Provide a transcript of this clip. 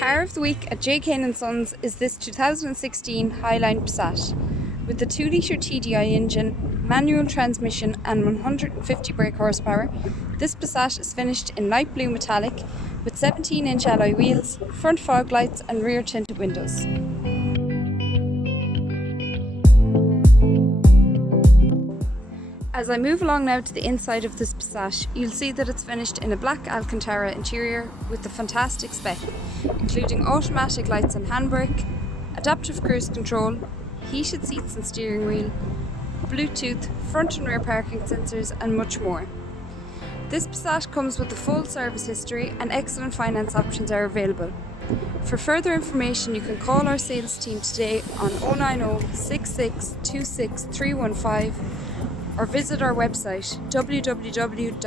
Car of the week at J Keane Sons is this 2016 Highline Passat. With the 2-litre TDI engine, manual transmission and 150 brake horsepower, this Passat is finished in light blue metallic with 17-inch alloy wheels, front fog lights and rear tinted windows. As I move along now to the inside of this Passat, you'll see that it's finished in a black Alcantara interior with a fantastic spec, including automatic lights and handbrake, adaptive cruise control, heated seats and steering wheel, Bluetooth, front and rear parking sensors and much more. This Passat comes with a full service history and excellent finance options are available. For further information you can call our sales team today on 090 66 26 315 or visit our website www.vwjk.ie.